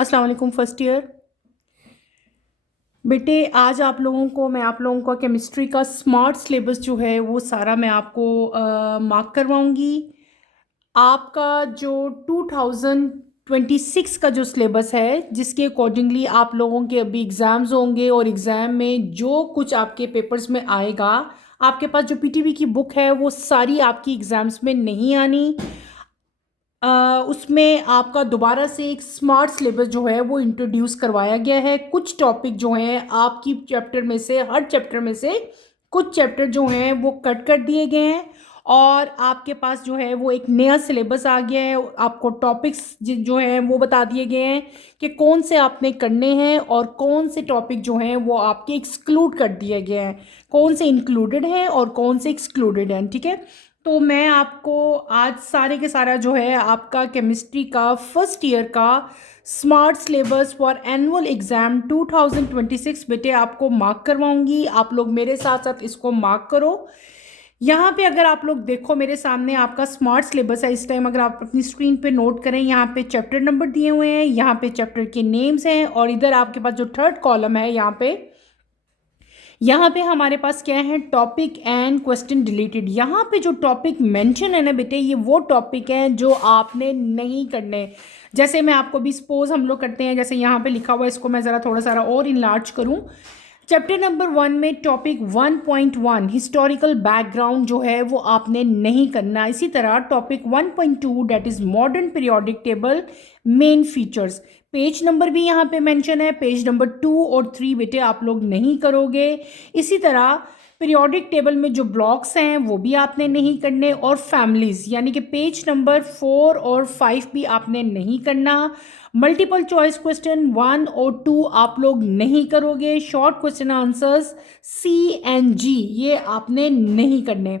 अस्सलाम वालेकुम first year. बेटे आज मैं आप लोगों का केमिस्ट्री का स्मार्ट सिलेबस जो है वो सारा मैं आपको मार्क करवाऊंगी। आपका जो 2026 का जो सिलेबस है जिसके अकॉर्डिंगली आप लोगों के अभी एग्ज़ाम्स होंगे और एग्ज़ाम में जो कुछ आपके पेपर्स में आएगा, आपके पास जो पीटीबी की बुक है वो सारी आपकी एग्ज़ाम्स में नहीं आनी। उसमें आपका दोबारा से एक स्मार्ट सिलेबस जो है वो इंट्रोड्यूस करवाया गया है। कुछ टॉपिक जो हैं आपकी चैप्टर में से, हर चैप्टर में से कुछ चैप्टर जो हैं वो कट कर दिए गए हैं और आपके पास जो है वो एक नया सिलेबस आ गया है। आपको टॉपिक्स जो हैं वो बता दिए गए हैं कि कौन से आपने करने हैं और कौन से टॉपिक जो हैं वो आपके एक्सक्लूड कर दिए गए हैं, कौन से इंक्लूडेड हैं और कौन से एक्सक्लूडेड हैं। ठीक है, तो मैं आपको आज सारे के सारा जो है आपका केमिस्ट्री का फर्स्ट ईयर का smart syllabus for annual exam 2026 बेटे आपको मार्क करवाऊंगी। आप लोग मेरे साथ साथ इसको मार्क करो। यहाँ पे अगर आप लोग देखो मेरे सामने आपका स्मार्ट सिलेबस है इस टाइम, अगर आप अपनी स्क्रीन पे नोट करें, यहाँ पे चैप्टर नंबर दिए हुए हैं, यहाँ पे चैप्टर के नेम्स हैं और इधर आपके पास जो थर्ड कॉलम है यहाँ पे हमारे पास क्या है, टॉपिक एंड क्वेश्चन डिलीटेड। यहाँ पे जो टॉपिक मेंशन है ना बेटे, ये वो टॉपिक है जो आपने नहीं करने। जैसे मैं आपको भी सपोज हम लोग करते हैं, जैसे यहाँ पे लिखा हुआ है, इसको मैं ज़रा थोड़ा सा और इनलार्ज करूँ। चैप्टर नंबर 1 में टॉपिक 1.1 हिस्टोरिकल बैकग्राउंड जो है वो आपने नहीं करना। इसी तरह topic 1.2 that is modern periodic table main features, page number भी यहाँ पे मेंशन है, पेज नंबर 2 और 3 बेटे आप लोग नहीं करोगे। इसी तरह पीरियोडिक टेबल में जो ब्लॉक्स हैं वो भी आपने नहीं करने और फैमिलीज़ यानी कि पेज नंबर 4 और 5 भी आपने नहीं करना। मल्टीपल चॉइस क्वेश्चन 1 और 2 आप लोग नहीं करोगे। Short question answers C and G ये आपने नहीं करने।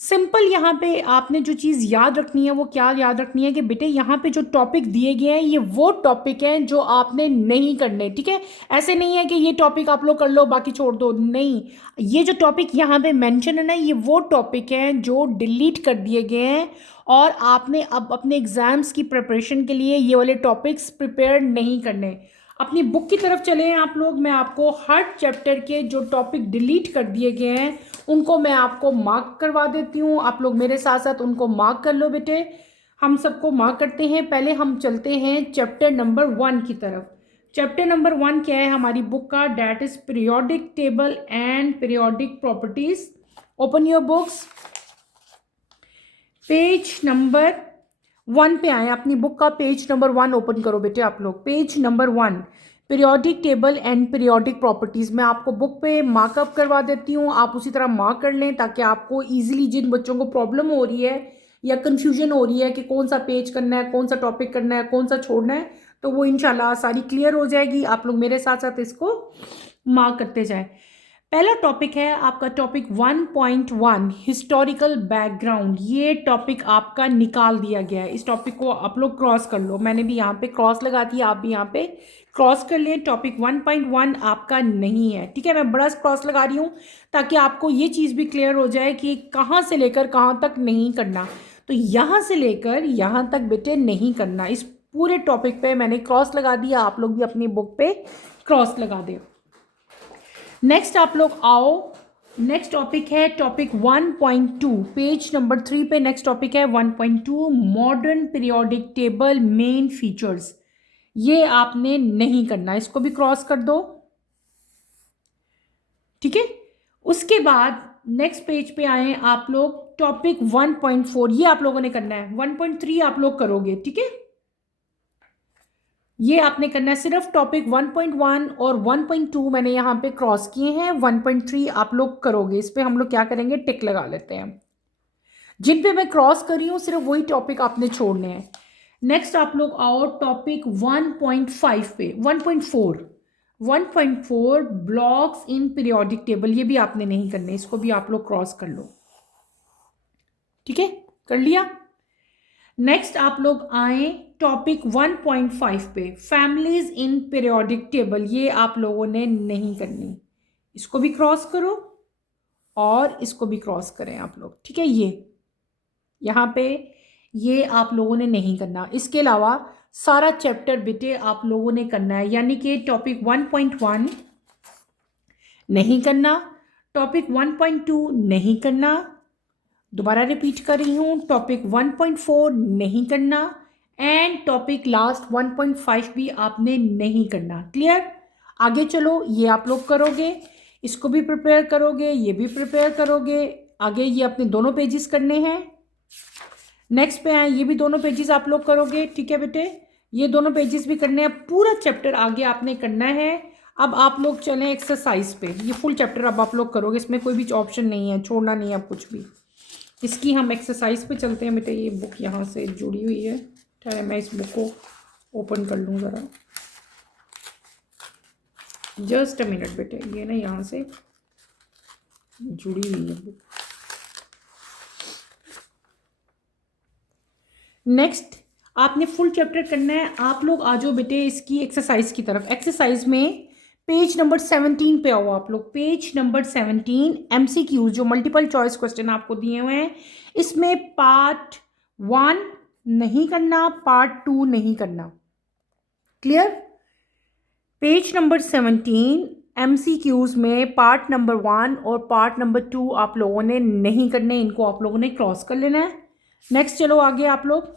सिंपल यहाँ पे आपने जो चीज़ याद रखनी है वो क्या याद रखनी है कि बेटे यहाँ पे जो टॉपिक दिए गए हैं ये वो टॉपिक हैं जो आपने नहीं करने। ठीक है, ऐसे नहीं है कि ये टॉपिक आप लोग कर लो बाकी छोड़ दो, नहीं। ये जो टॉपिक यहाँ पे मेंशन है ना, ये वो टॉपिक हैं जो डिलीट कर दिए गए हैं और आपने अब अपने एग्जाम्स की प्रिपरेशन के लिए ये वाले टॉपिक्स प्रिपेयर नहीं करने। अपनी बुक की तरफ चले हैं आप लोग, मैं आपको हर चैप्टर के जो टॉपिक डिलीट कर दिए गए हैं उनको मैं आपको मार्क करवा देती हूँ। आप लोग मेरे साथ साथ उनको मार्क कर लो बेटे। हम सबको मार्क करते हैं। पहले हम चलते हैं चैप्टर नंबर 1 की तरफ। चैप्टर नंबर 1 क्या है हमारी बुक का, that is periodic table and periodic properties. Open your books, page number 1 पे आए। अपनी बुक का पेज नंबर 1 ओपन करो बेटे। आप लोग page number 1 periodic table and periodic properties मैं आपको बुक पे मार्कअप करवा देती हूँ, आप उसी तरह मार्क कर लें ताकि आपको इजीली, जिन बच्चों को प्रॉब्लम हो रही है या कन्फ्यूजन हो रही है कि कौन सा पेज करना है, कौन सा टॉपिक करना है, कौन सा छोड़ना है, तो वो इंशाल्लाह सारी क्लियर हो जाएगी। आप लोग मेरे साथ साथ इसको मार्क करते जाएं। पहला टॉपिक है आपका टॉपिक 1.1 हिस्टोरिकल बैकग्राउंड। ये टॉपिक आपका निकाल दिया गया है। इस टॉपिक को आप लोग क्रॉस कर लो, मैंने भी यहाँ पे क्रॉस लगा दी, आप भी यहाँ पे क्रॉस कर लें। टॉपिक 1.1 आपका नहीं है। ठीक है, मैं बड़ा क्रॉस लगा रही हूँ ताकि आपको ये चीज़ भी क्लियर हो जाए कि कहाँ से लेकर कहाँ तक नहीं करना। तो यहाँ से लेकर यहाँ तक बेटे नहीं करना। इस पूरे टॉपिक पे मैंने क्रॉस लगा दिया, आप लोग भी अपनी बुक पे क्रॉस लगा दें। नेक्स्ट आप लोग आओ, नेक्स्ट टॉपिक है टॉपिक 1.2 पेज नंबर 3 पे। नेक्स्ट टॉपिक है 1.2 modern periodic table main features. ये आपने नहीं करना, इसको भी क्रॉस कर दो। ठीक है, उसके बाद नेक्स्ट पेज पे आए आप लोग, टॉपिक 1.4 ये आप लोगों ने करना है। 1.3 आप लोग करोगे। ठीक है, ये आपने करना है। सिर्फ टॉपिक 1.1 और 1.2 मैंने यहाँ पे क्रॉस किए हैं, 1.3 आप लोग करोगे। इस पे हम लोग क्या करेंगे, टिक लगा लेते हैं। जिन पे मैं क्रॉस कर रही हूँ सिर्फ वही टॉपिक आपने छोड़ने हैं। नेक्स्ट आप लोग आओ टॉपिक 1.5 पे। 1.4 ब्लॉक्स इन पीरियोडिक टेबल, ये भी आपने नहीं करने, इसको भी आप लोग क्रॉस कर लो। ठीक है, कर लिया। नेक्स्ट आप लोग आए टॉपिक 1.5 पे, फैमिलीज इन पीरियोडिक टेबल, ये आप लोगों ने नहीं करनी, इसको भी क्रॉस करो और इसको भी क्रॉस करें आप लोग। ठीक है, ये यहाँ पे ये आप लोगों ने नहीं करना। इसके अलावा सारा चैप्टर बेटे आप लोगों ने करना है, यानी कि टॉपिक 1.1 नहीं करना, टॉपिक 1.2 नहीं करना, दोबारा रिपीट कर रही हूँ, टॉपिक 1.4 नहीं करना एंड टॉपिक लास्ट 1.5 भी आपने नहीं करना। क्लियर? आगे चलो, ये आप लोग करोगे, इसको भी प्रिपेयर करोगे, ये भी प्रिपेयर करोगे। आगे ये अपने दोनों पेजेस करने हैं। नेक्स्ट पे आए, ये भी दोनों पेजेस आप लोग करोगे। ठीक है बेटे, ये दोनों पेजेस भी करने हैं, पूरा चैप्टर आगे आपने करना है। अब आप लोग चलें एक्सरसाइज पे, ये फुल चैप्टर अब आप लोग करोगे, इसमें कोई भी ऑप्शन नहीं है, छोड़ना नहीं है अब कुछ भी। इसकी हम एक्सरसाइज पे चलते हैं बेटे। ये बुक यहाँ से जुड़ी हुई है, चाहे मैं इस बुक को ओपन कर लूँ ज़रा, जस्ट अ मिनट बेटे। ये ना यहाँ से जुड़ी हुई है बुक। नेक्स्ट आपने फुल चैप्टर करना है। आप लोग आ जाओ बेटे इसकी एक्सरसाइज की तरफ। एक्सरसाइज में पेज नंबर 17 पे आओ आप लोग। पेज नंबर 17 MCQ जो मल्टीपल चॉइस क्वेश्चन आपको दिए हुए हैं, इसमें पार्ट 1 नहीं करना, पार्ट 2 नहीं करना। क्लियर? पेज नंबर 17 MCQs में पार्ट नंबर 1 और पार्ट नंबर 2 आप लोगों ने नहीं करने, इनको आप लोगों ने क्रॉस कर लेना है। नेक्स्ट चलो आगे आप लोग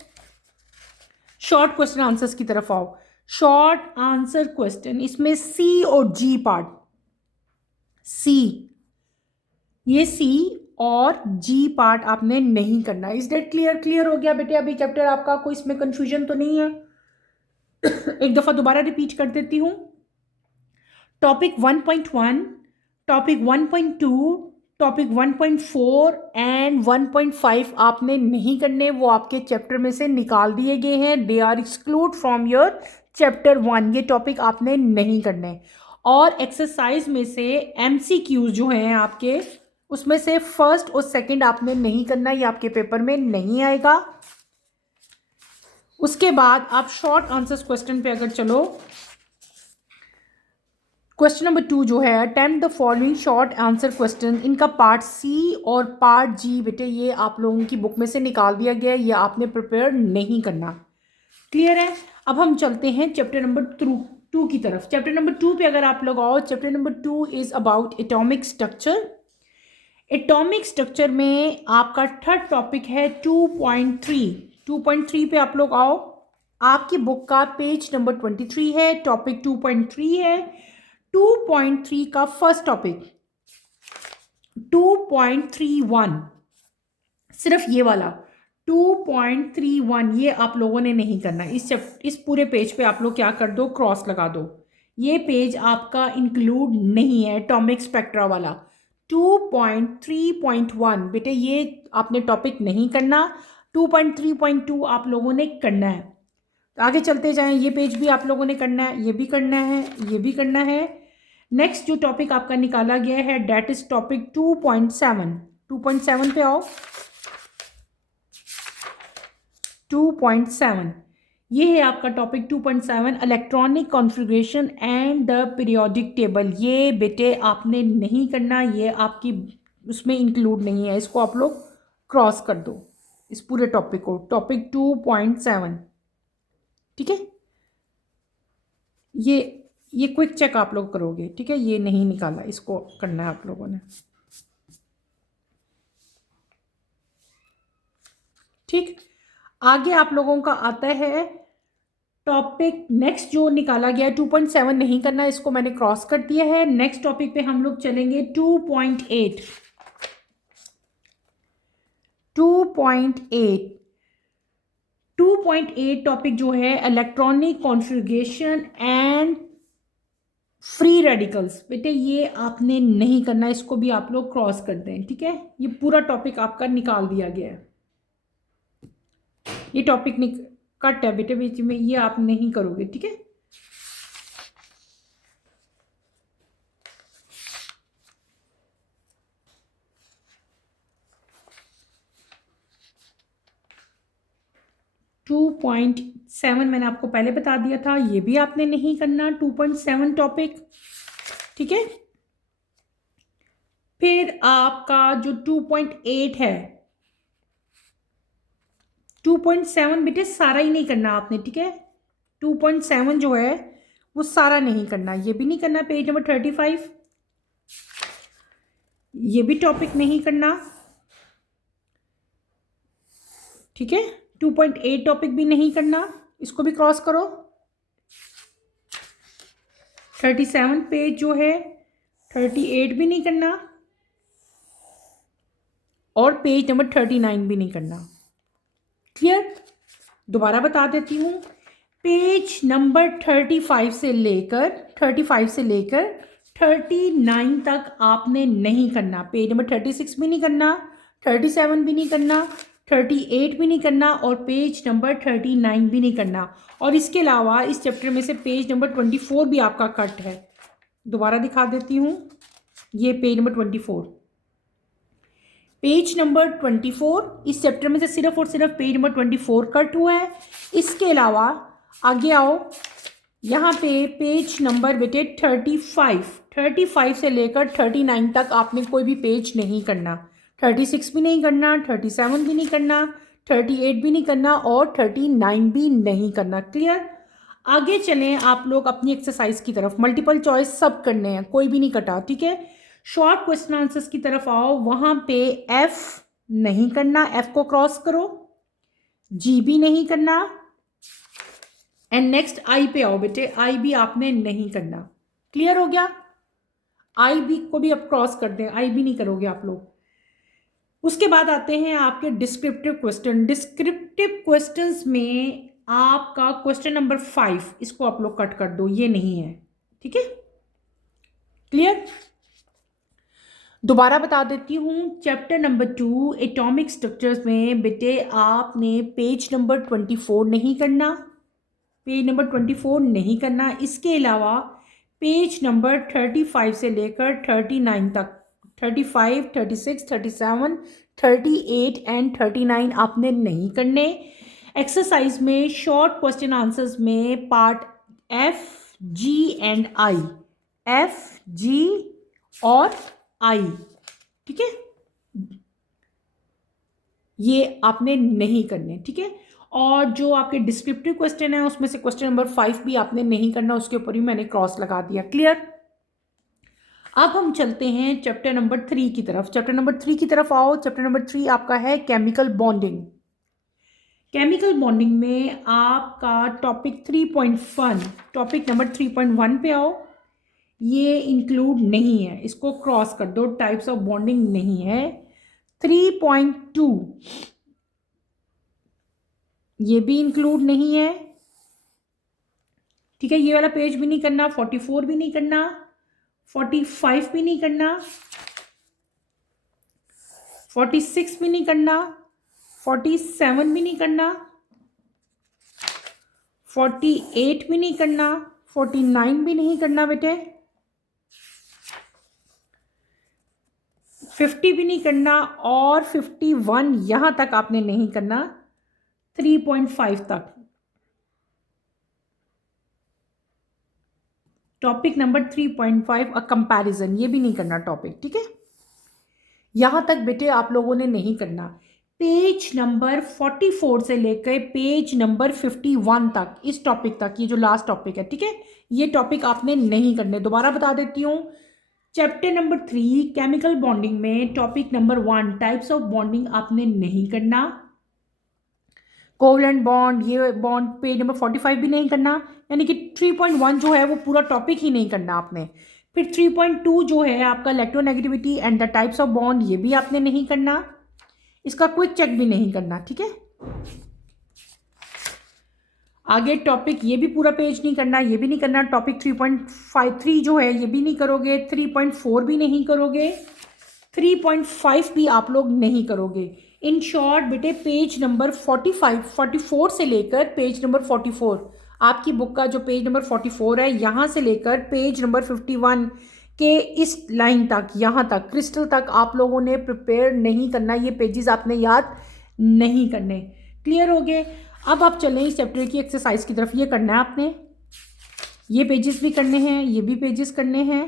शॉर्ट क्वेश्चन आंसर्स की तरफ आओ। शॉर्ट आंसर क्वेश्चन, इसमें C और G पार्ट, C, ये C और G पार्ट आपने नहीं करना। Is that clear? क्लियर हो गया बेटे अभी चैप्टर आपका? कोई इसमें कंफ्यूजन तो नहीं है? एक दफा दोबारा रिपीट कर देती हूँ। टॉपिक 1.1, टॉपिक 1.2, टॉपिक 1.4 एंड 1.5 आपने नहीं करने, वो आपके चैप्टर में से निकाल दिए गए हैं। They are exclude from your chapter 1। ये टॉपिक आपने नहीं करने। और एक्सरसाइज में से MCQs जो हैं आपके, उसमें से फर्स्ट और सेकंड आपने नहीं करना, ये आपके पेपर में नहीं आएगा। उसके बाद आप शॉर्ट आंसर्स क्वेश्चन पे अगर चलो, क्वेश्चन नंबर 2 जो है, attempt the following short answer question, इनका पार्ट C और पार्ट G बेटे ये आप लोगों की बुक में से निकाल दिया गया है, ये आपने प्रिपेयर नहीं करना। क्लियर है? अब हम चलते हैं चैप्टर नंबर 2 की तरफ। चैप्टर नंबर 2 पे अगर आप लोग आओ, chapter number 2 is about atomic structure. Atomic structure में आपका थर्ड टॉपिक है 2.3। 2.3 पे आप लोग आओ। आपकी बुक का पेज नंबर 23 है, टॉपिक 2.3 है। 2.3 का फर्स्ट टॉपिक 2.31, सिर्फ ये वाला 2.31 ये आप लोगों ने नहीं करना। इस पूरे पेज पे आप लोग क्या कर दो, क्रॉस लगा दो। ये पेज आपका इंक्लूड नहीं है एटॉमिक स्पेक्ट्रा वाला। 2.3.1 बेटे ये आपने टॉपिक नहीं करना। 2.3.2 आप लोगों ने करना है। तो आगे चलते जाएं, ये पेज भी आप लोगों ने करना है, ये भी करना है, ये भी करना है। नेक्स्ट जो टॉपिक आपका निकाला गया है डेट इज टॉपिक 2.7। 2.7 पे आओ। 2.7 ये है आपका topic 2.7, electronic configuration and the periodic table. ये बेटे आपने नहीं करना, ये आपकी उसमें इंक्लूड नहीं है, इसको आप लोग क्रॉस कर दो इस पूरे टॉपिक को। टॉपिक 2.7 ठीक है, ये क्विक चेक आप लोग करोगे। ठीक है, ये नहीं निकाला, इसको करना है आप लोगों ने। ठीक, आगे आप लोगों का आता है टॉपिक नेक्स्ट जो निकाला गया है 2.7 नहीं करना, इसको मैंने क्रॉस कर दिया है। नेक्स्ट टॉपिक पे हम लोग चलेंगे 2.8। 2.8 टॉपिक जो है electronic configuration and free radicals. बेटे ये आपने नहीं करना, इसको भी आप लोग क्रॉस कर दें। ठीक है, ये पूरा टॉपिक आपका निकाल दिया गया है। ये टॉपिक कट है बेटे बीच में, ये आप नहीं करोगे। ठीक है, टू 2.7 मैंने आपको पहले बता दिया था, ये भी आपने नहीं करना। 2.7 टॉपिक। ठीक है, फिर आपका जो 2.8 है, 2.7 बेटे सारा ही नहीं करना आपने। ठीक है, 2.7 जो है वो सारा नहीं करना, ये भी नहीं करना। पेज नंबर 35 ये भी टॉपिक नहीं करना, ठीक है। 2.8 टॉपिक भी नहीं करना, इसको भी क्रॉस करो। 37 पेज जो है 38 भी नहीं करना, और पेज नंबर 39 भी नहीं करना। क्लियर? दोबारा बता देती हूँ, पेज नंबर 35 से लेकर 39 तक आपने नहीं करना। पेज नंबर 36 भी नहीं करना, 37 भी नहीं करना, 38 भी नहीं करना, और पेज नंबर 39 भी नहीं करना। और इसके अलावा इस चैप्टर में से पेज नंबर 24 भी आपका कट है। दोबारा दिखा देती हूँ, ये पेज नंबर 24, पेज नंबर 24 इस चैप्टर में से सिर्फ और सिर्फ पेज नंबर 24 कट हुआ है। इसके अलावा आगे आओ, यहाँ पे पेज नंबर बेटे 35 से लेकर 39 तक आपने कोई भी पेज नहीं करना। 36 भी नहीं करना, 37 भी नहीं करना, 38 भी नहीं करना, और 39 भी नहीं करना। क्लियर? आगे चलें आप लोग अपनी एक्सरसाइज की तरफ। मल्टीपल चॉइस सब करने हैं, कोई भी नहीं कटा, ठीक है। शॉर्ट क्वेश्चन आंसर्स की तरफ आओ, वहां पे एफ नहीं करना, एफ को क्रॉस करो, जी भी नहीं करना, एंड नेक्स्ट आई पे आओ बेटे, आई भी आपने नहीं करना। क्लियर हो गया? आई भी को भी अब क्रॉस कर दें, आई भी नहीं करोगे आप लोग। उसके बाद आते हैं आपके डिस्क्रिप्टिव क्वेश्चन। डिस्क्रिप्टिव क्वेश्चंस में आपका क्वेश्चन नंबर 5, इसको आप लोग कट कर दो, ये नहीं है, ठीक है। क्लियर? दोबारा बता देती हूँ, चैप्टर नंबर 2 एटॉमिक स्ट्रक्चर्स में बेटे आपने पेज नंबर 24 नहीं करना, पेज नंबर 24 नहीं करना। इसके अलावा पेज नंबर 35 से लेकर 39 तक, 35, 36, 37, 38 एंड 39 आपने नहीं करने। एक्सरसाइज में शॉर्ट क्वेश्चन आंसर्स में part F, G and I, F, G और आई, ठीक है, ये आपने नहीं करने, ठीक है। और जो आपके डिस्क्रिप्टिव क्वेश्चन है उसमें से क्वेश्चन नंबर 5 भी आपने नहीं करना, उसके ऊपर ही मैंने क्रॉस लगा दिया। क्लियर? अब हम चलते हैं चैप्टर नंबर 3 की तरफ। चैप्टर नंबर 3 की तरफ आओ। चैप्टर नंबर 3 आपका है केमिकल बॉन्डिंग। केमिकल बॉन्डिंग में आपका टॉपिक 3.1, टॉपिक नंबर 3.1 पे आओ। ये इंक्लूड नहीं है, इसको क्रॉस कर दो, टाइप्स ऑफ बॉन्डिंग नहीं है। 3.2 ये भी इंक्लूड नहीं है, ठीक है। ये वाला पेज भी नहीं करना, 44 भी नहीं करना, 45 भी नहीं करना, 46 भी नहीं करना, 47 भी नहीं करना, 48 भी नहीं करना, 49 भी नहीं करना बेटे, 50 भी नहीं करना, और 51 यहां तक आपने नहीं करना, 3.5 तक। टॉपिक नंबर 3.5 अ कंपैरिजन, ये भी नहीं करना टॉपिक, ठीक है। यहां तक बेटे आप लोगों ने नहीं करना। पेज नंबर 44 से लेकर पेज नंबर 51 तक, इस टॉपिक तक, ये जो लास्ट टॉपिक है, ठीक है, ये टॉपिक आपने नहीं करने। दोबारा बता देती हूँ, चैप्टर नंबर 3 केमिकल बॉन्डिंग में topic number 1 types of bonding आपने नहीं करना। कोवलेंट बॉन्ड, ये बॉन्ड पेज नंबर 45 भी नहीं करना, यानी कि 3.1 जो है वो पूरा टॉपिक ही नहीं करना आपने। फिर 3.2 जो है आपका electronegativity and the types of bond, ये भी आपने नहीं करना, इसका क्विक चेक भी नहीं करना, ठीक है। आगे टॉपिक, ये भी पूरा पेज नहीं करना, ये भी नहीं करना। टॉपिक 3.53 जो है ये भी नहीं करोगे, 3.4 भी नहीं करोगे, 3.5 भी आप लोग नहीं करोगे। इन शॉर्ट बेटे पेज नंबर 44 से लेकर पेज नंबर 44, आपकी बुक का जो पेज नंबर 44 है, यहाँ से लेकर पेज नंबर 51 के इस लाइन तक, यहाँ तक क्रिस्टल तक आप लोगों ने प्रिपेयर नहीं करना, ये पेजेस आपने याद नहीं करने। क्लियर हो गए? अब आप चलें इस चैप्टर की एक्सरसाइज की तरफ। ये करना है आपने, ये पेजेस भी करने हैं, ये भी पेजेस करने हैं,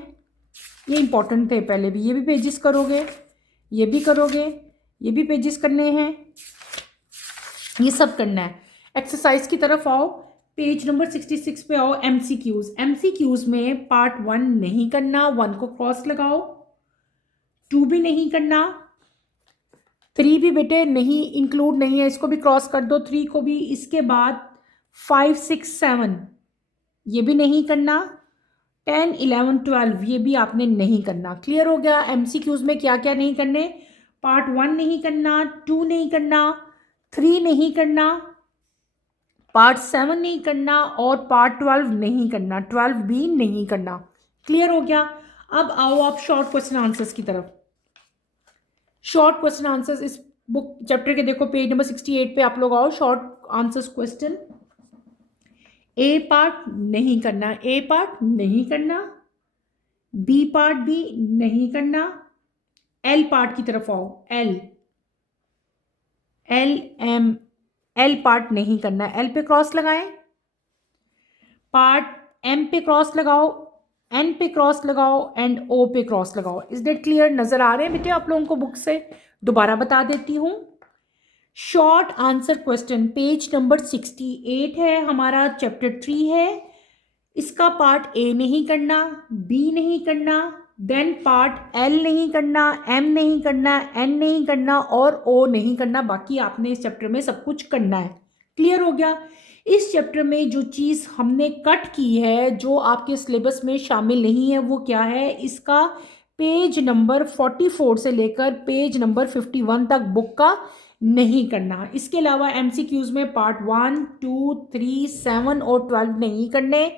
ये इंपॉर्टेंट थे पहले भी, ये भी पेजेस करोगे, ये भी करोगे, ये भी पेजेस करने हैं, ये सब करना है। एक्सरसाइज की तरफ आओ। पेज नंबर 66 पे आओ, एमसीक्यूज। एमसीक्यूज में पार्ट 1 नहीं करना, 1 को क्रॉस लगाओ, 2 भी नहीं करना, 3 भी बेटे नहीं इंक्लूड नहीं है, इसको भी क्रॉस कर दो, 3 को भी। इसके बाद 5, 6, 7 ये भी नहीं करना, 10, 11, 12 ये भी आपने नहीं करना। क्लियर हो गया? एमसीक्यूज में क्या क्या नहीं करने? पार्ट 1 नहीं करना, 2 नहीं करना, 3 नहीं करना, पार्ट 7 नहीं करना और पार्ट 12 नहीं करना, 12 भी नहीं करना। क्लियर हो गया? अब आओ आप शॉर्ट क्वेश्चन आंसर्स की तरफ। शॉर्ट क्वेश्चन आंसर्स इस बुक चैप्टर के देखो पेज नंबर 68 पे आप लोग आओ। Short answers question. A part नहीं करना, ए पार्ट नहीं करना, बी पार्ट भी नहीं करना, एल पार्ट की तरफ आओ। L L M L part नहीं करना, एल पे क्रॉस लगाएं। पार्ट एम पे क्रॉस लगाओ, एन पे क्रॉस लगाओ एंड ओ पे क्रॉस लगाओ। Is that clear? नजर आ रहे हैं बेटे आप लोगों को बुक से? दोबारा बता देती हूँ। Short answer question page number 68 है, हमारा चैप्टर 3 है। इसका पार्ट ए नहीं करना, बी नहीं करना, देन पार्ट एल नहीं करना, एम नहीं करना, एन नहीं करना और ओ नहीं करना। बाकी आपने इस चैप्टर में सब कुछ करना है। क्लियर हो गया? इस चैप्टर में जो चीज़ हमने कट की है, जो आपके सिलेबस में शामिल नहीं है, वो क्या है? इसका पेज नंबर 44 से लेकर पेज नंबर 51 तक बुक का नहीं करना। इसके अलावा एमसीक्यूज में पार्ट 1, 2, 3, 7 और 12 नहीं करने।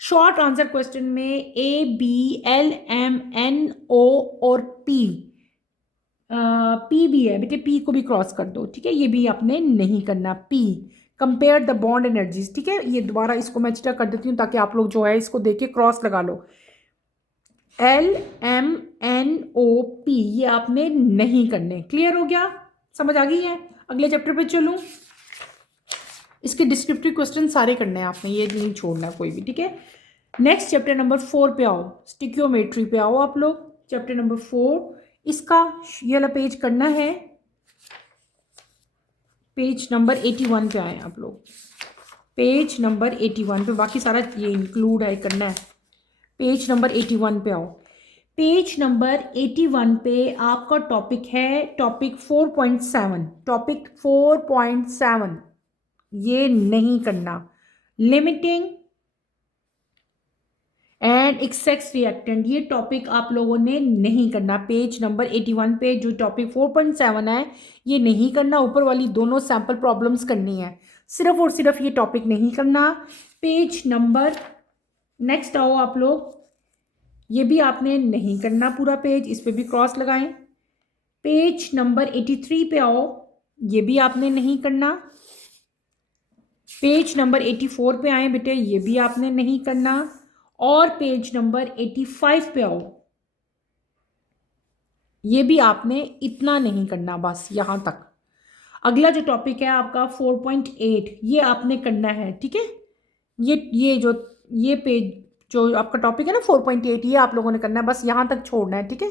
शॉर्ट आंसर क्वेश्चन में ए, बी, एल, एम, एन, ओ और पी, पी भी है बेटे, पी को भी क्रॉस कर दो। ठीक है, ये भी आपने नहीं करना। P compare the bond energies. ठीक है, ये दोबारा इसको मैं एक्स्ट्रा कर देती हूँ ताकि आप लोग जो है इसको देख के क्रॉस लगा लो। एल, एम, एन, ओ, पी ये आपने नहीं करने। क्लियर हो गया? समझ आ गई है? अगले चैप्टर पे चलूँ। इसके डिस्क्रिप्टिव क्वेश्चन सारे करने हैं आपने, ये नहीं छोड़ना है कोई भी। ठीक है, नेक्स्ट चैप्टर नंबर 4 पे आओ। स्टिक्योमेट्री पे आओ आप लोग। चैप्टर नंबर 4 इसका ये वाला पेज करना है। पेज नंबर 81 पे आए आप लोग। पेज नंबर 81 पे, बाकी सारा ये इंक्लूड है, करना है। पेज नंबर 81 पे आओ। पेज नंबर 81 पे आपका टॉपिक है टॉपिक 4.7। टॉपिक 4.7 ये नहीं करना। लिमिटिंग एंड एक्सेस रिएक्टेंट ये टॉपिक आप लोगों ने नहीं करना। पेज नंबर 81 पे जो टॉपिक 4.7 है ये नहीं करना। ऊपर वाली दोनों सैम्पल प्रॉब्लम्स करनी है, सिर्फ और सिर्फ ये टॉपिक नहीं करना। पेज नंबर नेक्स्ट आओ आप लोग, ये भी आपने नहीं करना पूरा पेज, इस पे भी क्रॉस लगाएं। पेज नंबर 83 पे आओ, ये भी आपने नहीं करना। पेज नंबर 84 पे आए बेटे, ये भी आपने नहीं करना। और पेज नंबर 85 पे आओ, ये भी आपने इतना नहीं करना, बस यहाँ तक। अगला जो टॉपिक है आपका 4.8 ये आपने करना है। ठीक है, ये पेज जो आपका टॉपिक है ना 4.8 ये आप लोगों ने करना है, बस यहाँ तक छोड़ना है। ठीक है,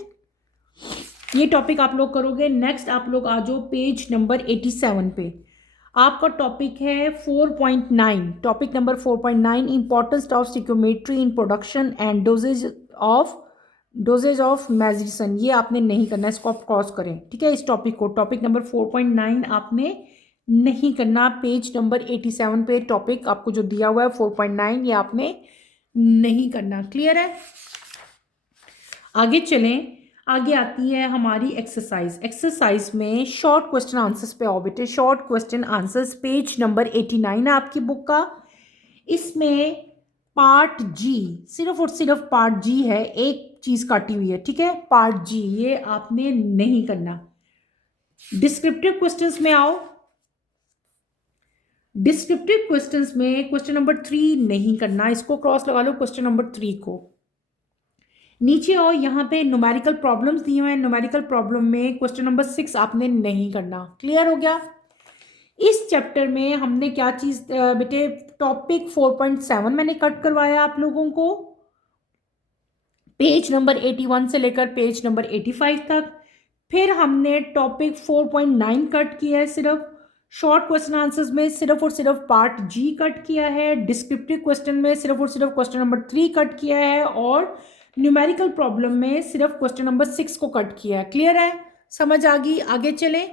ये टॉपिक आप लोग करोगे। नेक्स्ट आप लोग आ जाओ पेज नंबर 87 पे। आपका टॉपिक है 4.9। Topic number 4.9 importance of stoichiometry in production and dosages of medicine ये आपने नहीं करना, इसको आप क्रॉस करें। ठीक है, इस टॉपिक को टॉपिक नंबर 4.9 आपने नहीं करना। पेज नंबर 87 पे टॉपिक आपको जो दिया हुआ है 4.9 ये आपने नहीं करना। क्लियर है? आगे चलें। आगे आती है हमारी एक्सरसाइज। एक्सरसाइज में शॉर्ट क्वेश्चन आंसर्स पे आओ बेटे। Short question answers page number 89 है आपकी बुक का। इसमें पार्ट जी, सिर्फ और सिर्फ पार्ट जी है, एक चीज काटी हुई है। ठीक है, पार्ट जी ये आपने नहीं करना। डिस्क्रिप्टिव क्वेश्चंस में आओ। डिस्क्रिप्टिव क्वेश्चंस में क्वेश्चन नंबर 3 नहीं करना, इसको क्रॉस लगा लो क्वेश्चन नंबर 3 को। नीचे आओ, यहाँ पे न्यूमेरिकल प्रॉब्लम्स दिए हुए हैं। न्यूमेरिकल प्रॉब्लम में क्वेश्चन नंबर 6 आपने नहीं करना। क्लियर हो गया? इस चैप्टर में हमने क्या चीज बेटे, टॉपिक 4.7 मैंने कट करवाया आप लोगों को, पेज नंबर 81 से लेकर पेज नंबर 85 तक। फिर हमने टॉपिक 4.9 कट किया है सिर्फ। शॉर्ट क्वेश्चन आंसर्स में सिर्फ और सिर्फ पार्ट जी कट किया है, डिस्क्रिप्टिव क्वेश्चन में सिर्फ और सिर्फ क्वेश्चन नंबर 3 कट किया है, और न्यूमेरिकल प्रॉब्लम में सिर्फ क्वेश्चन नंबर 6 को कट किया है। क्लियर है, समझ आ गई? आगे चले।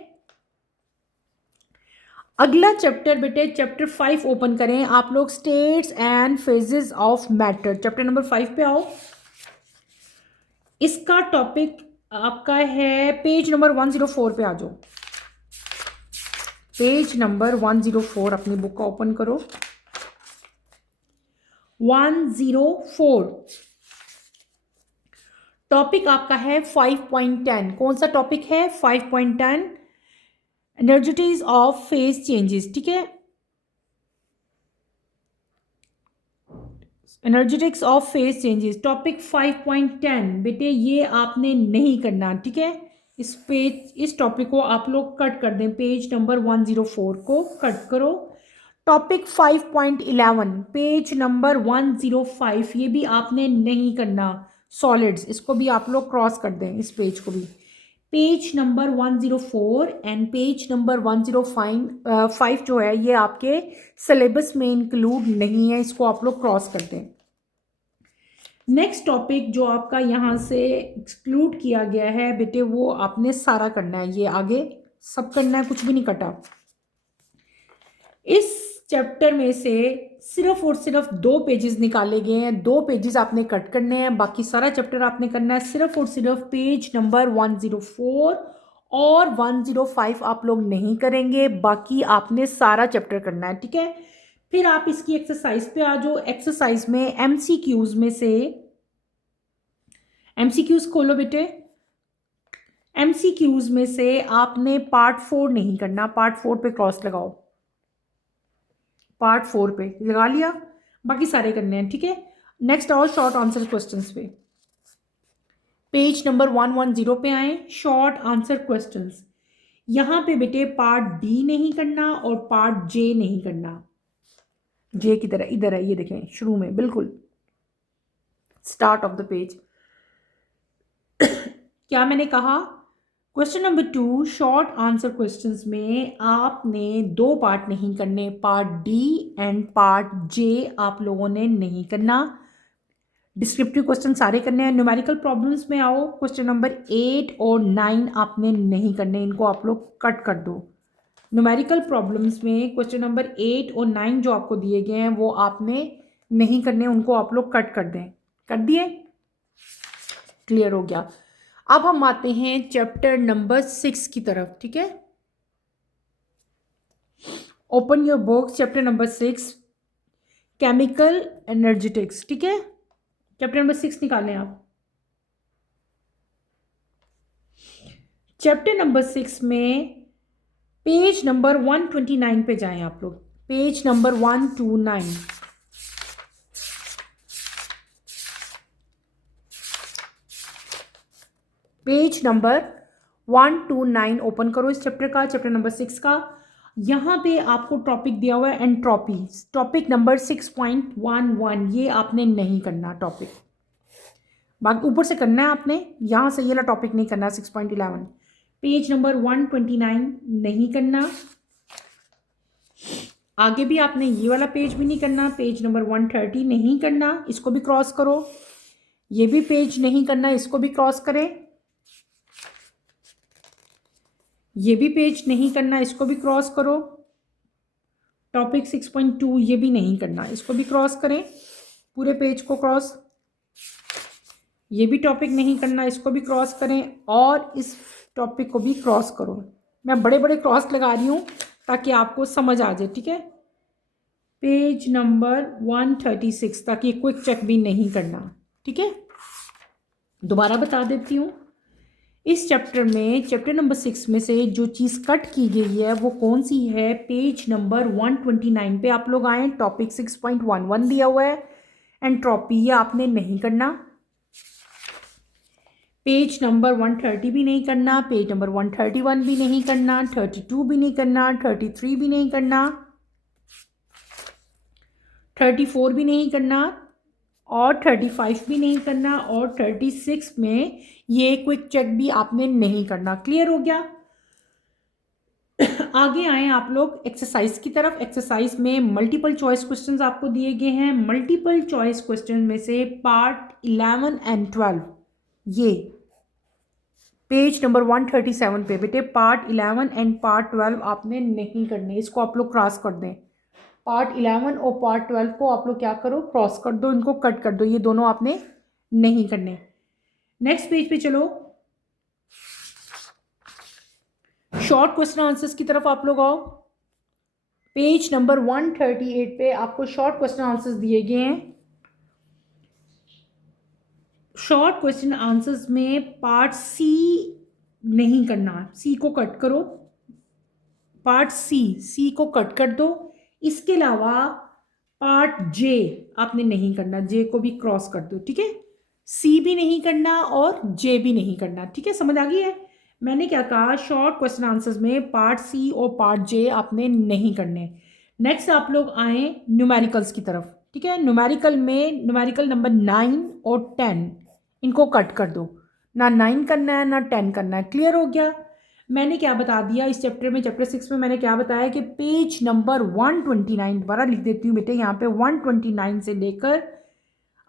अगला चैप्टर बेटे चैप्टर 5 ओपन करें आप लोग, states and phases of matter. Chapter number 5 पे आओ। इसका टॉपिक आपका है पेज नंबर 104 पे आ जाओ। पेज नंबर 104 अपनी बुक का ओपन करो। 104 टॉपिक आपका है 5.10। कौन सा टॉपिक है? 5.10 एनर्जिटीज ऑफ फेज चेंजेस। ठीक है, energetics of phase changes topic 5.10 बेटे ये आपने नहीं करना। ठीक है, इस टॉपिक को आप लोग कट कर दें, पेज नंबर 104 को कट करो। टॉपिक 5.11 पेज नंबर 105 ये भी आपने नहीं करना। सॉलिड्स, इसको भी आप लोग क्रॉस कर दें, इस पेज को भी। Page number 104 and page number 105 जो है ये आपके सिलेबस में इंक्लूड नहीं है, इसको आप लोग क्रॉस कर दें। नेक्स्ट टॉपिक जो आपका यहाँ से एक्सक्लूड किया गया है बेटे वो आपने सारा करना है, ये आगे सब करना है, कुछ भी नहीं कटा। इस चैप्टर में से सिर्फ और सिर्फ 2 पेजेस निकाले गए हैं, 2 पेजेस आपने कट करने हैं, बाकी सारा चैप्टर आपने करना है। सिर्फ और सिर्फ पेज नंबर 104 और 105 आप लोग नहीं करेंगे, बाकी आपने सारा चैप्टर करना है। ठीक है, फिर आप इसकी एक्सरसाइज पे आ जाओ। एक्सरसाइज में एमसीक्यूज में से, एमसीक्यूज खोलो बेटे। एमसीक्यूज में से आपने पार्ट 4 नहीं करना, पार्ट 4 पे क्रॉस लगाओ, पार्ट 4 पे लगा लिया, बाकी सारे करने हैं। ठीक है, नेक्स्ट आओ शॉर्ट आंसर क्वेश्चंस पे। पेज नंबर 110 पे आए, शॉर्ट आंसर क्वेश्चंस। यहां पे बेटे पार्ट डी नहीं करना और पार्ट जे नहीं करना। जे की तरह इधर है, ये देखें शुरू में, बिल्कुल स्टार्ट ऑफ द पेज। क्या मैंने कहा? Question number 2 short answer questions में आपने 2 पार्ट नहीं करने, पार्ट डी एंड पार्ट जे आप लोगों ने नहीं करना। डिस्क्रिप्टिव क्वेश्चन सारे करने हैं। न्यूमेरिकल प्रॉब्लम्स में आओ, क्वेश्चन नंबर 8 और 9 आपने नहीं करने, इनको आप लोग कट कर दो। न्यूमेरिकल प्रॉब्लम्स में क्वेश्चन नंबर 8 और 9 जो आपको दिए गए हैं वो आपने नहीं करने, उनको आप लोग कट कर दें। कर दिए? क्लियर हो गया। अब हम आते हैं चैप्टर नंबर 6 की तरफ। ठीक है, open your book, chapter number 6 chemical energetics. ठीक है, चैप्टर नंबर 6 निकालें आप। चैप्टर नंबर 6 में पेज नंबर 129 पे जाएं आप लोग, page number 129। Page number 129 open करो इस चैप्टर का, चैप्टर नंबर 6 का। यहाँ पे आपको टॉपिक दिया हुआ है एंट्रोपी, टॉपिक नंबर 6.11। ये आपने नहीं करना टॉपिक, बाकी ऊपर से करना है आपने, यहाँ से ये वाला टॉपिक नहीं करना। 6.11 पेज नंबर 129 नहीं करना। आगे भी आपने ये वाला पेज भी नहीं करना, पेज नंबर 130 नहीं करना, इसको भी क्रॉस करो। ये भी पेज नहीं करना, इसको भी क्रॉस करें। ये भी पेज नहीं करना, इसको भी क्रॉस करो। टॉपिक 6.2 ये भी नहीं करना, इसको भी क्रॉस करें, पूरे पेज को क्रॉस। ये भी टॉपिक नहीं करना, इसको भी क्रॉस करें, और इस टॉपिक को भी क्रॉस करो। मैं बड़े बड़े क्रॉस लगा रही हूँ ताकि आपको समझ आ जाए। ठीक है, पेज नंबर 136 ताकि क्विक चेक भी नहीं करना। ठीक है, दोबारा बता देती हूँ। इस चैप्टर में, चैप्टर नंबर 6 में से जो चीज़ कट की गई है वो कौन सी है? पेज नंबर 129 पे आप लोग आए, टॉपिक 6.11 दिया हुआ है एंट्रोपी, ये आपने नहीं करना। पेज नंबर 130 भी नहीं करना, पेज नंबर 131 भी नहीं करना, 32 भी नहीं करना, 33 भी नहीं करना, 34 भी नहीं करना, और 35 भी नहीं करना, और 36 में ये क्विक चेक भी आपने नहीं करना। क्लियर हो गया? आगे आए आप लोग एक्सरसाइज की तरफ। एक्सरसाइज में मल्टीपल चॉइस क्वेश्चंस आपको दिए गए हैं। मल्टीपल चॉइस क्वेश्चन में से पार्ट 11 एंड 12, ये पेज नंबर 137 पे बेटे पार्ट 11 एंड पार्ट 12 आपने नहीं करने, इसको आप लोग क्रॉस कर दें। पार्ट 11 और पार्ट 12 को आप लोग क्या करो, क्रॉस कर दो, इनको कट कर दो, ये दोनों आपने नहीं करने। नेक्स्ट पेज पे चलो, शॉर्ट क्वेश्चन आंसर्स की तरफ आप लोग आओ। पेज नंबर 138 पे आपको शॉर्ट क्वेश्चन आंसर्स दिए गए हैं। शॉर्ट क्वेश्चन आंसर्स में पार्ट सी नहीं करना, सी को कट करो, पार्ट सी को कट कर दो। इसके अलावा पार्ट जे आपने नहीं करना, जे को भी क्रॉस कर दो, ठीक है। सी भी नहीं करना और जे भी नहीं करना, ठीक है, समझ आ गई है। मैंने क्या कहा, शॉर्ट क्वेश्चन आंसर्स में पार्ट सी और पार्ट जे आपने नहीं करने। नेक्स्ट आप लोग आए न्यूमेरिकल्स की तरफ, ठीक है। न्यूमेरिकल में न्यूमेरिकल नंबर 9 और 10 इनको कट कर दो, ना 9 करना है ना 10 करना है। क्लियर हो गया। मैंने क्या बता दिया इस चैप्टर में, चैप्टर 6 में मैंने क्या बताया कि पेज नंबर 129, दोबारा लिख देती हूँ बेटे यहाँ पे, 129 से लेकर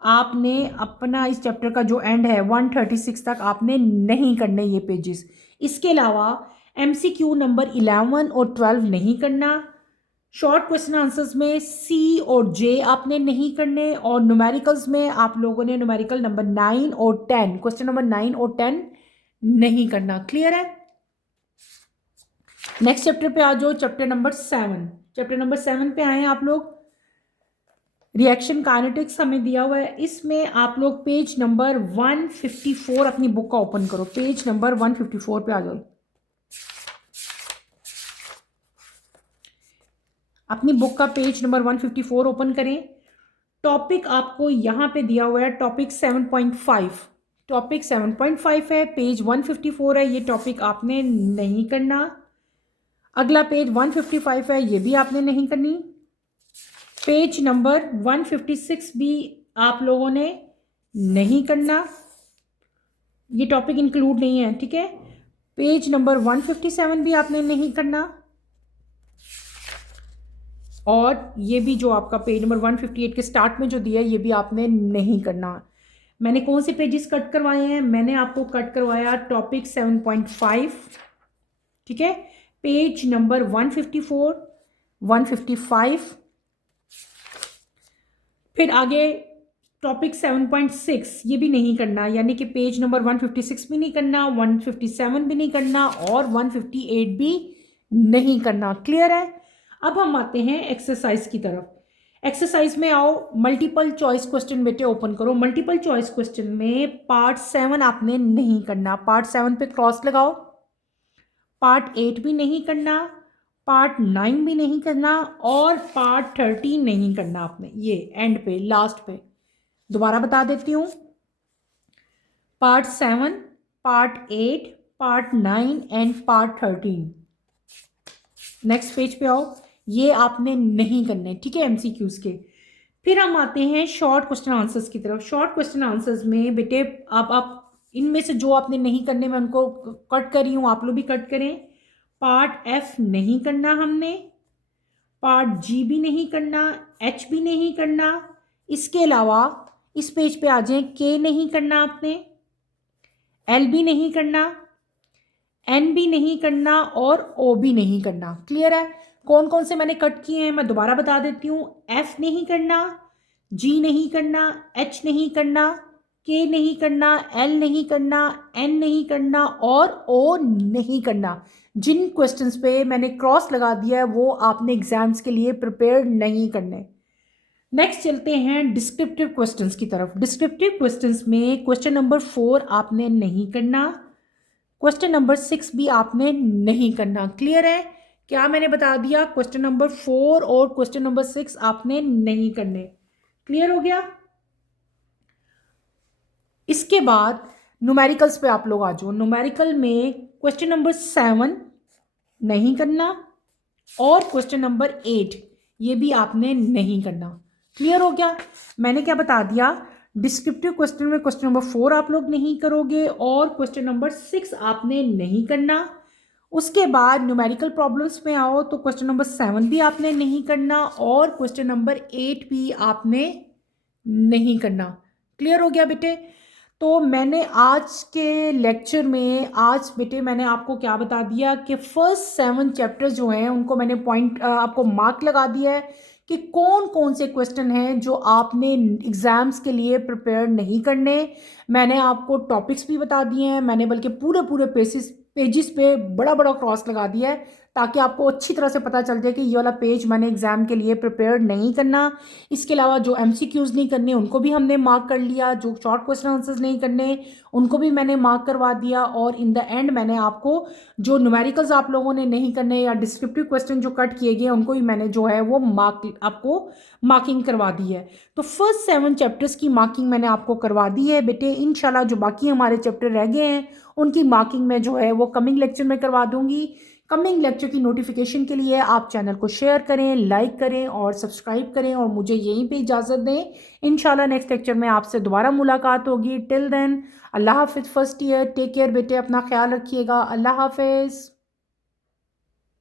आपने अपना इस चैप्टर का जो एंड है 136 तक आपने नहीं करने ये पेजेस। इसके अलावा MCQ नंबर 11 और 12 नहीं करना। शॉर्ट क्वेश्चन आंसर्स में सी और जे आपने नहीं करने, और न्यूमेरिकल्स में आप लोगों ने न्यूमेरिकल नंबर 9 और 10, क्वेश्चन नंबर 9 और 10 नहीं करना। क्लियर है। नेक्स्ट चैप्टर पे आ जाओ, चैप्टर नंबर 7। चैप्टर नंबर 7 पे आए आप लोग। रिएक्शन काइनेटिक्स हमें दिया हुआ है, इसमें आप लोग पेज नंबर 154 अपनी बुक का ओपन करो, पेज नंबर 154 पे आ जाओ। अपनी बुक का पेज नंबर 154 ओपन करें। टॉपिक आपको यहाँ पे दिया हुआ है टॉपिक 7.5, टॉपिक 7.5 है, पेज 154 है, ये टॉपिक आपने नहीं करना। अगला पेज 155 है, ये भी आपने नहीं करनी। पेज नंबर 156 भी आप लोगों ने नहीं करना, ये टॉपिक इंक्लूड नहीं है, ठीक है। पेज नंबर 157 भी आपने नहीं करना, और ये भी जो आपका पेज नंबर 158 के स्टार्ट में जो दिया है ये भी आपने नहीं करना। मैंने कौन से पेजेस कट करवाए हैं, मैंने आपको कट करवाया टॉपिक 7.5, ठीक है, पेज नंबर 154, 155, फिर आगे टॉपिक 7.6 ये भी नहीं करना, यानी कि पेज नंबर 156 भी नहीं करना, 157 भी नहीं करना, और 158 भी नहीं करना। क्लियर है। अब हम आते हैं एक्सरसाइज की तरफ। एक्सरसाइज में आओ, मल्टीपल चॉइस क्वेश्चन बेटे ओपन करो। मल्टीपल चॉइस क्वेश्चन में पार्ट 7 आपने नहीं करना, पार्ट 7 पे क्रॉस लगाओ। पार्ट 8 भी नहीं करना, पार्ट 9 भी नहीं करना, और पार्ट 13 नहीं करना आपने, ये एंड पे लास्ट पे। दोबारा बता देती हूँ, part 7, part 8, part 9 and part 13। Next page पे आओ, ये आपने नहीं करने, ठीक है, MCQs के। फिर हम आते हैं शॉर्ट क्वेश्चन आंसर्स की तरफ। शॉर्ट क्वेश्चन आंसर्स में बेटे आप इनमें से जो आपने नहीं करने, मैं उनको कट करी हूँ, आप लोग भी कट करें। पार्ट F नहीं करना हमने, पार्ट G भी नहीं करना, H भी नहीं करना। इसके अलावा इस पेज पे आ जाए, K नहीं करना आपने, L भी नहीं करना, N भी नहीं करना, और O भी नहीं करना। क्लियर है। कौन कौन से मैंने कट किए हैं मैं दोबारा बता देती हूँ। F नहीं करना, G नहीं करना, H नहीं करना, K नहीं करना, L नहीं करना, N नहीं करना, और O नहीं करना। जिन क्वेश्चंस पे मैंने क्रॉस लगा दिया है वो आपने एग्जाम्स के लिए प्रिपेयर नहीं करने। नेक्स्ट चलते हैं डिस्क्रिप्टिव क्वेश्चंस की तरफ। डिस्क्रिप्टिव क्वेश्चंस में क्वेश्चन नंबर 4 आपने नहीं करना, क्वेश्चन नंबर 6 भी आपने नहीं करना। क्लियर है। क्या मैंने बता दिया, क्वेश्चन नंबर 4 और क्वेश्चन नंबर 6 आपने नहीं करने। क्लियर हो गया। इसके बाद न्यूमेरिकल्स पे आप लोग आ जाओ। न्यूमेरिकल में क्वेश्चन नंबर 7 नहीं करना, और क्वेश्चन नंबर 8 ये भी आपने नहीं करना। क्लियर हो गया। मैंने क्या बता दिया, डिस्क्रिप्टिव क्वेश्चन में क्वेश्चन नंबर 4 आप लोग नहीं करोगे, और क्वेश्चन नंबर 6 आपने नहीं करना, उसके बाद न्यूमेरिकल प्रॉब्लम्स में आओ तो क्वेश्चन नंबर 7 भी आपने नहीं करना और क्वेश्चन नंबर 8 भी आपने नहीं करना। क्लियर हो गया बेटे? तो मैंने आज के लेक्चर में आज बेटे मैंने आपको क्या बता दिया कि फर्स्ट 7 चैप्टर्स जो हैं उनको मैंने पॉइंट आपको मार्क लगा दिया है कि कौन कौन से क्वेश्चन हैं जो आपने एग्ज़ाम्स के लिए प्रिपेयर नहीं करने। मैंने आपको टॉपिक्स भी बता दिए हैं, मैंने बल्कि पूरे पूरे पेजेस पे बड़ा बड़ा क्रॉस लगा दिया है ताकि आपको अच्छी तरह से पता चल जाए कि ये वाला पेज मैंने एग्ज़ाम के लिए प्रिपेयर नहीं करना। इसके अलावा जो एमसीक्यूज़ नहीं करने उनको भी हमने मार्क कर लिया, जो शॉर्ट क्वेश्चन आंसर्स नहीं करने उनको भी मैंने मार्क करवा दिया, और इन द एंड मैंने आपको जो न्यूमेरिकल्स आप लोगों ने नहीं करने या डिस्क्रिप्टिव क्वेश्चन जो कट किए गए उनको भी मैंने जो है वो आपको मार्किंग करवा दी है। तो फर्स्ट 7 चैप्टर्स की मार्किंग मैंने आपको करवा दी है बेटे। इंशाल्लाह जो बाकी हमारे चैप्टर रह गए हैं उनकी मार्किंग में जो है वो कमिंग लेक्चर में करवा दूंगी। कमिंग लेक्चर की नोटिफिकेशन के लिए आप चैनल को शेयर करें, लाइक करें और सब्सक्राइब करें, और मुझे यहीं पे इजाज़त दें। इंशाल्लाह नेक्स्ट लेक्चर में आपसे दोबारा मुलाकात होगी। टिल देन अल्लाह हाफिज़। फर्स्ट ईयर टेक केयर बेटे, अपना ख्याल रखिएगा। अल्लाह हाफिज़।